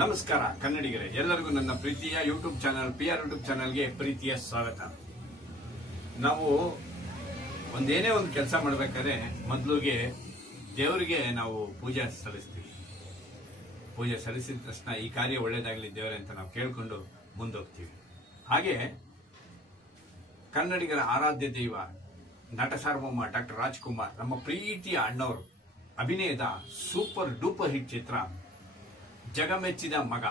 ನಮಸ್ಕಾರ ಕನ್ನಡಿಗರೇ, ಎಲ್ಲರಿಗೂ ನನ್ನ ಪ್ರೀತಿಯ ಯೂಟ್ಯೂಬ್ ಚಾನಲ್ PR ಯೂಟ್ಯೂಬ್ ಚಾನಲ್ಗೆ ಪ್ರೀತಿಯ ಸ್ವಾಗತ. ನಾವು ಒಂದೇನೇ ಒಂದು ಕೆಲಸ ಮಾಡಬೇಕಾದ್ರೆ ಮೊದಲಿಗೆ ದೇವರಿಗೆ ನಾವು ಪೂಜೆ ಸಲ್ಲಿಸ್ತೀವಿ. ಪೂಜೆ ಸಲ್ಲಿಸಿದ ತಕ್ಷಣ ಈ ಕಾರ್ಯ ಒಳ್ಳೇದಾಗಲಿ ದೇವರೇ ಅಂತ ನಾವು ಕೇಳ್ಕೊಂಡು ಮುಂದೋಗ್ತೀವಿ. ಹಾಗೆ ಕನ್ನಡಿಗರ ಆರಾಧ್ಯ ದೈವ ನಟ ಸಾರ್ವಭೌಮ ಡಾಕ್ಟರ್ ರಾಜ್ಕುಮಾರ್, ನಮ್ಮ ಪ್ರೀತಿಯ ಅಣ್ಣವರು ಅಭಿನಯದ ಸೂಪರ್ ಡೂಪರ್ ಹಿಟ್ ಚಿತ್ರ ಜಗಮೆಚ್ಚಿದ ಮಗ.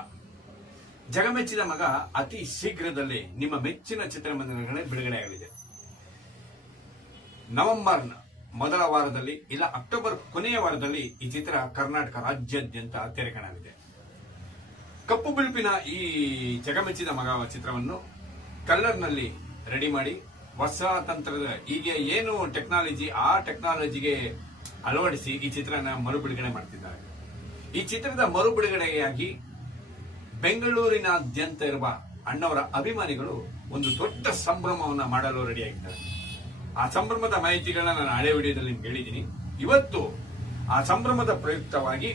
ಜಗಮೆಚ್ಚಿದ ಮಗ ಅತಿ ಶೀಘ್ರದಲ್ಲೇ ನಿಮ್ಮ ಮೆಚ್ಚಿನ ಚಿತ್ರಮಂದಿರಗಳಲ್ಲಿ ಬಿಡುಗಡೆಯಾಗಲಿದೆ. ನವೆಂಬರ್ ಮೊದಲ ವಾರದಲ್ಲಿ ಇಲ್ಲ ಅಕ್ಟೋಬರ್ ಕೊನೆಯ ವಾರದಲ್ಲಿ ಈ ಚಿತ್ರ ಕರ್ನಾಟಕ ರಾಜ್ಯಾದ್ಯಂತ ತೆರೆ ಕಾಣಲಿದೆ. ಕಪ್ಪು ಬಿಳುಪಿನ ಈ ಜಗಮೆಚ್ಚಿದ ಮಗ ಚಿತ್ರವನ್ನು ಕಲರ್ನಲ್ಲಿ ರೆಡಿ ಮಾಡಿ ಹೊಸ ತಂತ್ರದ ಈಗ ಏನು ಟೆಕ್ನಾಲಜಿ ಆ ಟೆಕ್ನಾಲಜಿಗೆ ಅಳವಡಿಸಿ ಈ ಚಿತ್ರನ ಮರು ಬಿಡುಗಡೆ ಮಾಡ್ತಿದ್ದಾರೆ. ಈ ಚಿತ್ರದ ಮರು ಬಿಡುಗಡೆಯಾಗಿ ಬೆಂಗಳೂರಿನಾದ್ಯಂತ ಇರುವ ಅಣ್ಣವರ ಅಭಿಮಾನಿಗಳು ಒಂದು ದೊಡ್ಡ ಸಂಭ್ರಮವನ್ನು ಮಾಡಲು ರೆಡಿಯಾಗಿದ್ದಾರೆ. ಆ ಸಂಭ್ರಮದ ಮಾಹಿತಿಗಳನ್ನ ನಾನು ಹಳೆ ವಿಡಿಯೋದಲ್ಲಿ ನಿಮ್ಗೆ ಹೇಳಿದ್ದೀನಿ. ಇವತ್ತು ಆ ಸಂಭ್ರಮದ ಪ್ರಯುಕ್ತವಾಗಿ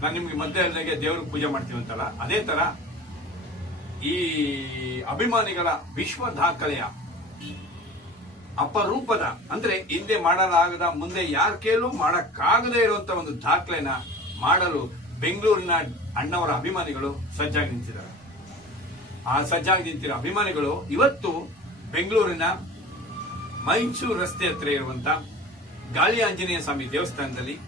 ನಾನು ನಿಮ್ಗೆ ಮಧ್ಯೆ ಹೇಳಿದಾಗೆ ದೇವ್ರಿಗೆ ಪೂಜೆ ಮಾಡ್ತೀವಿ ಅಂತಲ್ಲ, ಅದೇ ತರ ಈ ಅಭಿಮಾನಿಗಳ ವಿಶ್ವ ದಾಖಲೆಯ ಅಪರೂಪದ, ಅಂದ್ರೆ ಹಿಂದೆ ಮಾಡಲಾಗದ, ಮುಂದೆ ಯಾರ ಕೇಳೂ ಮಾಡಕ್ಕಾಗದೇ ಇರುವಂತ ಒಂದು ದಾಖಲೆನ ಮಾಡಲು ಬೆಂಗಳೂರಿನ ಅಣ್ಣವರ ಅಭಿಮಾನಿಗಳು ಸಜ್ಜಾಗಿ ನಿಂತಿದ್ದಾರೆ. ಆ ಸಜ್ಜಾಗಿ ನಿಂತಿರೋ ಅಭಿಮಾನಿಗಳು ಇವತ್ತು ಬೆಂಗಳೂರಿನ ಮೈಸೂರು ರಸ್ತೆ ಹತ್ರ ಇರುವಂತ ಗಾಳಿ ಆಂಜನೇಯ ಸ್ವಾಮಿ ದೇವಸ್ಥಾನದಲ್ಲಿ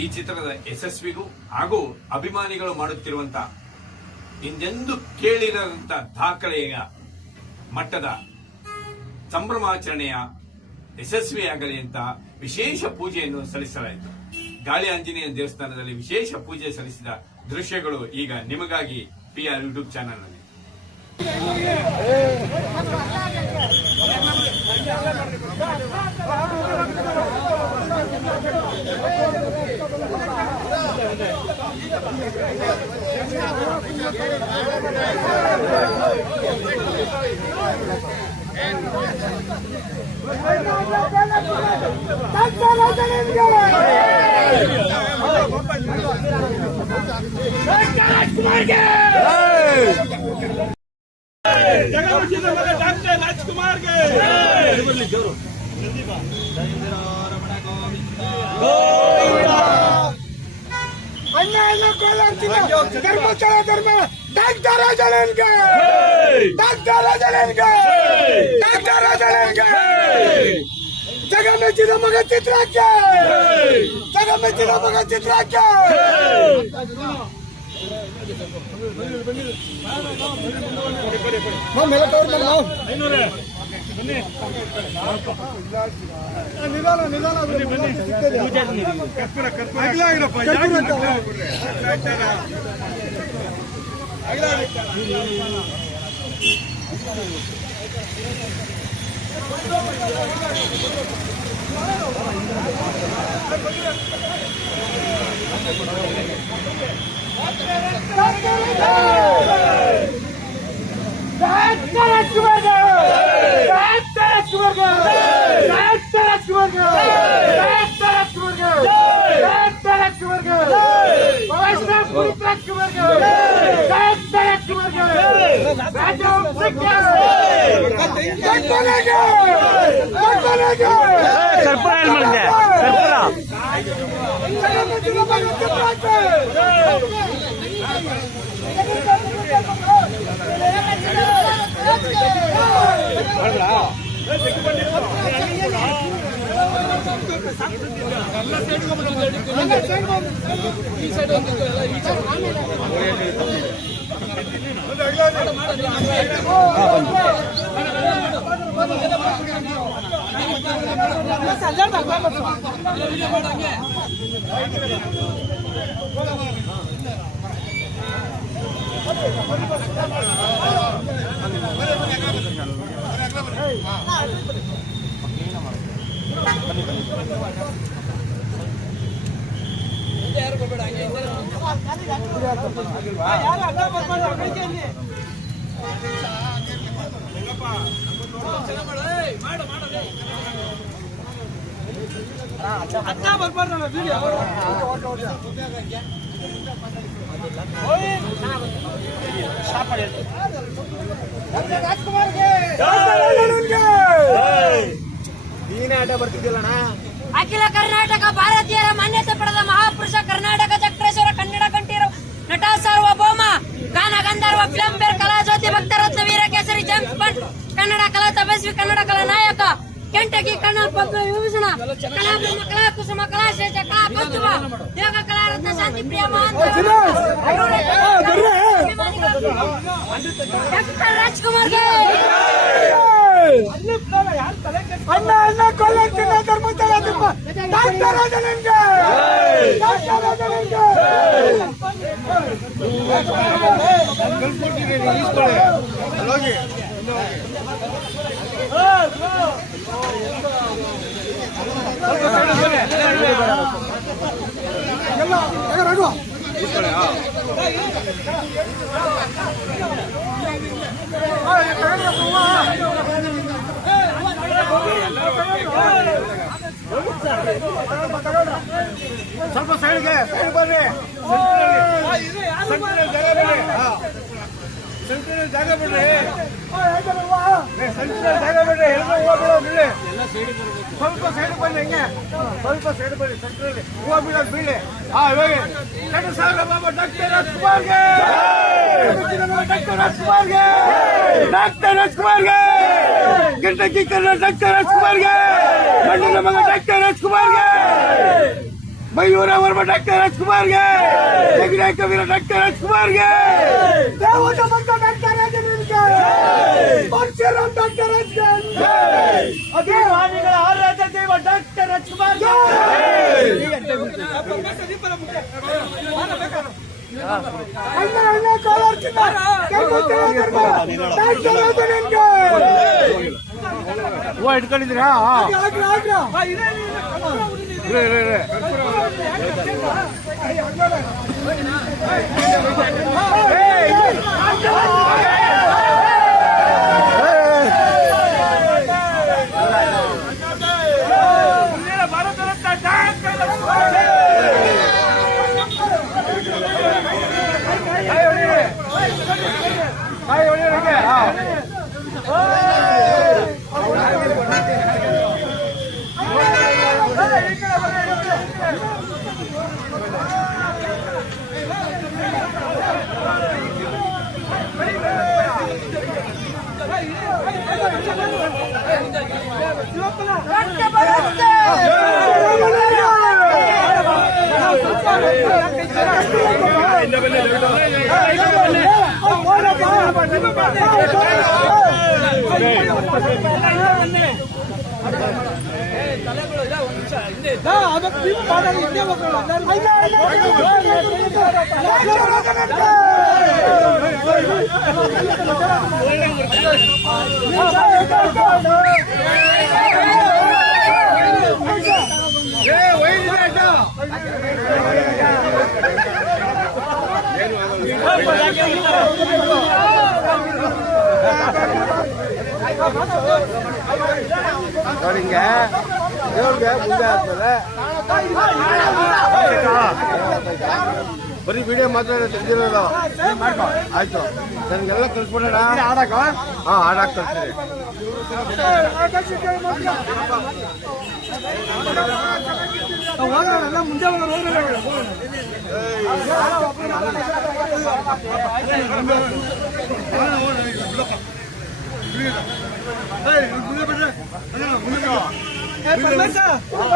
ಈ ಚಿತ್ರದ ಯಶಸ್ವಿಗೂ ಹಾಗೂ ಅಭಿಮಾನಿಗಳು ಮಾಡುತ್ತಿರುವಂತ ಹಿಂದೆಂದೂ ಕೇಳಿರಂತ ದಾಖಲೆಯ ಮಟ್ಟದ ಸಂಭ್ರಮಾಚರಣೆಯ ಯಶಸ್ವಿಯಾಗಲಿ ಅಂತ ವಿಶೇಷ ಪೂಜೆಯನ್ನು ಸಲ್ಲಿಸಲಾಯಿತು. ಗಾಳಿ ಆಂಜನೇಯ ದೇವಸ್ಥಾನದಲ್ಲಿ ವಿಶೇಷ ಪೂಜೆ ಸಲ್ಲಿಸಿದ ದೃಶ್ಯಗಳು ಈಗ ನಿಮಗಾಗಿ PR ಯೂಟ್ಯೂಬ್ ಚಾನೆಲ್ನಲ್ಲಿ. ಧರ್ಮಸ್ಥಳ ಧರ್ಮ ಡಾಕ್ಟರ್ ರಾಜಳನ್ಗೆ, ಡಾಕ್ಟರ್ ರಾಜಳನ್ಗೆ, ಡಾಕ್ಟರ್ ರಾಜಳನ್ಗೆ, ಜಗಮೆಚ್ಚಿದ ಮಗ ಚಿತ್ರಕ್ಕೆ, ಜಗಮೆಚ್ಚಿದ ಮಗ ಚಿತ್ರಕ್ಕೆ. ನಿಧಾನ ನಿಧಾನ ಅತ್ತ ಬರ್ಬಾರ್ದು ವಿಡಿಯೋ ಅಖಿಲ ಕರ್ನಾಟಕ ಭಾರತೀಯರ ಮಾನ್ಯತೆ ಪಡೆದ ಮಹಾಪುರುಷ ಕರ್ನಾಟಕ ಚಕ್ರೇಶ್ವರ ಕನ್ನಡ ಕಂಠೀರವ ನಟ ಸಾರ್ವಭೌಮ ಗಾನ ಗಂಧರ್ವ ಫಿಲ್ಮ್ಫೇರ್ ಕಲಾಜ್ಯೋತಿ ಭಕ್ತರತ್ನ ವೀರ ಕೇಸರಿ ಜೇಮ್ಸ್ ಬಾಂಡ್ ಕನ್ನಡ ಕಲಾ ತಪಸ್ವಿ ಕನ್ನಡ ಕಲಾ ನಾಯಕ ಕೆಂಟಕಿ ಕನ್ನಡ ಪದ್ಮ ವಿಭೂಷಣ ಕಲಾ ಬ್ರಹ್ಮ ಕಲಾ ಕುಸುಮ ಕಲಾ ಶ್ರೇಷ್ಠ ಕಲಾ ಕೌಸ್ತುಭ ಯೋಗ ಕಲಾ ರತ್ನ ಶಾಂತಿ ಪ್ರಿಯ ಮಹಾನ್ ಡಾಕ್ಟರ್ ರಾಜ್ಕುಮಾರ್ಗೆ ಅಣ್ಣ ಅಣ್ಣ ಕೊಲ್ಲಂತಿನ ಧರ್ಮಸ್ಥಳ ತಿಮ್ಮ ಡಾಕ್ಟರ್ ರಾಜನಿಗೆ ಡಾಕ್ಟರ್ ರಾಜನಿಗೆ ಸ್ವಲ್ಪ ಸೈಡ್ಗೆ ಸೈಡ್ ಬರ್ರಿ ಸೆಂಟ್ರಲ್ ಜಾಗ ಬಿಡ್ರಿ ಸೆಂಟ್ರಲ್ ಜಾಗ ಬಿಡ್ರಿ ಎಲ್ಲರೂ ಹೋಗ್ಬಿಡೋದು ಸ್ವಲ್ಪ ಸೈಡ್ ಬನ್ನಿ ಹೆಂಗೆ ಸ್ವಲ್ಪ ಸೈಡ್ ಬನ್ನಿ ಸೆಂಟ್ರಲ್ ಹೂವು ಬಿಡೋದು ಬೀಳಿ ಇವಾಗ ಡಾಕ್ಟರ್ ರಾಜ್ಕುಮಾರ್ಗೆ ಡಾಕ್ಟರ್ ರಾಜ್ಕುಮಾರ್ಗೆ ಡಾಕ್ಟರ್ ರಾಜ್ಕುಮಾರ್ಗೆ ಕೆಂಟಕಿ ಕನ್ನಡ ಡಾಕ್ಟರ್ ರಾಜ್ಕುಮಾರ್ಗೆ ಗಂಡಿನ ಮಗ ಡಾಕ್ಟರ್ ರಾಜ್ಕುಮಾರ್ಗೆ ಮಯೂರ ವರ್ಮ ಡಾಕ್ಟರ್ ರಾಜ್ಕುಮಾರ್ಗೆ ಜಗನಾಯಕ ವೀರ ಡಾಕ್ಟರ್ ರಾಜ್ಕುಮಾರ್ಗೆ ದೇವದ ಮಗ ಡಾಕ್ಟರ್ ರಾಜೇಂದ್ರನಿಗೆ ಪರಶುರಾಮ್ ಡಾಕ್ಟರ್ ರಾಜ್ಕುಮಾರ್ಗೆ ಅಭಿಮಾನಿಗಳ ಆರಾಧ್ಯ ದೇವ ಡಾಕ್ಟರ್ ರಾಜ್ಕುಮಾರ್ಗೆ ಅಣ್ಣ ಅಣ್ಣ ಕಾಲರ್ ಚಿನ್ನ ಡಾಕ್ಟರ್ ರಾಜೇಂದ್ರನಿಗೆ ಹೂವು ಇಟ್ಕೊಂಡಿದ್ದೀರಾ ಭಾರತ ಹಿಂಗೆ ದೇವ್ರಿಗೆ ಮುಂದೆ ಆಗ್ತದೆ ಬರೀ ವಿಡಿಯೋ ಮಾತ್ರ ತೆಗೆದಿರೋದು ಆಯ್ತು ನನಗೆಲ್ಲ ಕಲ್ಸ್ಬಿಡೋಣ ಆಡಾಕ ಆಡಾಕ್ ಕಲ್ಸ್ತೀನಿ ಮುಂದೆ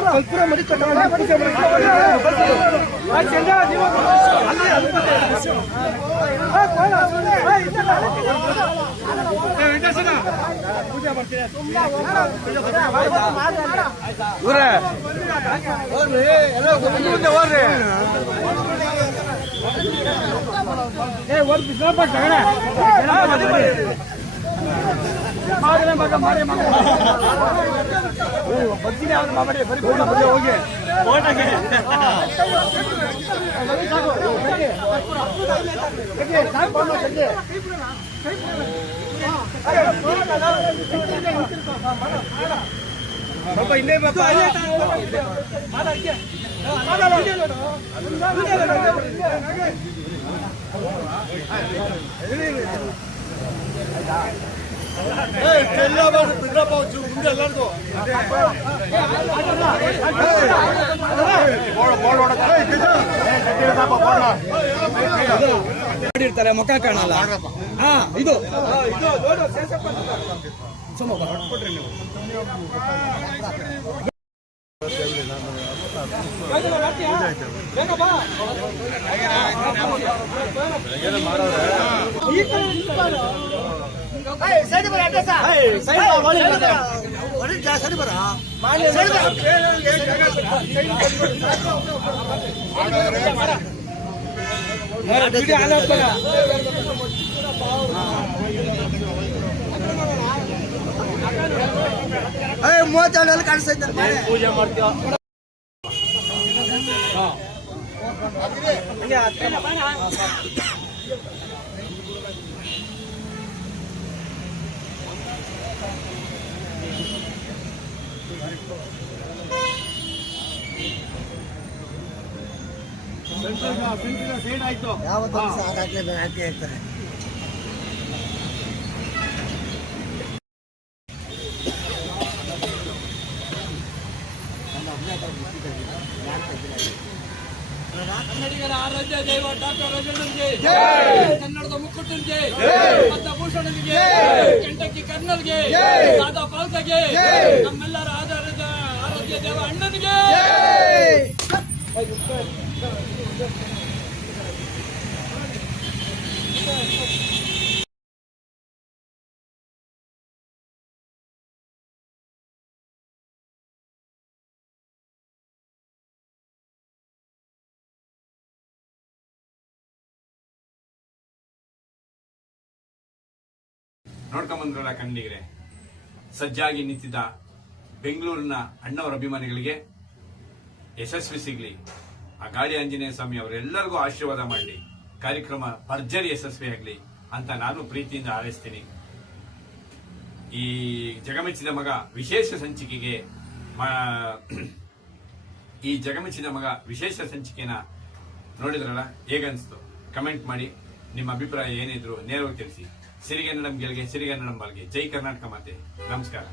ಕಲ್ಪುರ ಮಡಿ ಪೂಜೆ ಮಾಡ್ತೀನಿ ಎಲ್ಲ ಮುಂದೆ ಹೋಗ್ರಿ ಬರ್ತೀನಿ ಮಾಡಿ ಬರೀ ಹೋಗಿ ಸ್ವಲ್ಪ ಇಲ್ಲೇ ಮಾಡಿರ್ತಾರೆ ಮುಖ ಕಾಣಲ್ಲ. ಹಾ ಇದು ಮೂವತ್ತೆರಡಲ್ಲಿ ಕಾಣಿಸ್ತಾ ಪೂಜೆ ಮಾಡ್ತೀವ. ಯಾವತ್ತೂ ಹಾಕಿ ಇರ್ತಾರೆ. ಕನ್ನಡಿಗರ ಆರಾಧ್ಯ ದೈವ ಡಾಕ್ಟರ್ ರಾಜಣ್ಣನ್ಗೆ, ಕನ್ನಡದ ಮುಕ್ಕುಟ್ಟನ್ಗೆ, ಪದ್ಮಭೂಷಣನ್ಗೆ, ಕೆಂಟಕ್ಕಿ ಕರ್ನಲ್ಗೆ, ದಾದಾ ಪಾಲ್ಕಗೆ, ನಮ್ಮೆಲ್ಲರ ಆರಾಧ್ಯ ದೇವ ಅಣ್ಣನಿಗೆ. ನೋಡ್ಕೊಂಬಂದ್ರಲ್ಲ ಕನ್ನಡಿಗರೇ, ಸಜ್ಜಾಗಿ ನಿಂತಿದ್ದ ಬೆಂಗಳೂರಿನ ಅಣ್ಣವರ ಅಭಿಮಾನಿಗಳಿಗೆ ಯಶಸ್ವಿ ಸಿಗ್ಲಿ, ಆ ಗಾಳಿ ಆಂಜನೇಯ ಸ್ವಾಮಿ ಅವರೆಲ್ಲರಿಗೂ ಆಶೀರ್ವಾದ ಮಾಡಲಿ, ಕಾರ್ಯಕ್ರಮ ಭರ್ಜರಿ ಯಶಸ್ವಿಯಾಗಲಿ ಅಂತ ನಾನು ಪ್ರೀತಿಯಿಂದ ಹಾರೈಸ್ತೀನಿ. ಈ ಜಗಮೆಚ್ಚಿದ ಮಗ ವಿಶೇಷ ಸಂಚಿಕೆಗೆ ಈ ಜಗಮೆಚ್ಚಿದ ಮಗ ವಿಶೇಷ ಸಂಚಿಕೆನ ನೋಡಿದ್ರಲ್ಲ, ಹೇಗನ್ಸ್ತು ಕಮೆಂಟ್ ಮಾಡಿ. ನಿಮ್ಮ ಅಭಿಪ್ರಾಯ ಏನಿದ್ರು ನೇರವಾಗಿ ತಿಳಿಸಿ. ಸಿರಿಗನ್ನಡಂ ಗೆಲ್ಗೆ, ಸಿರಿಗನ್ನಡಂ ಬಾಳ್ಗೆ. ಜೈ ಕರ್ನಾಟಕ ಮಾತೆ. ನಮಸ್ಕಾರ.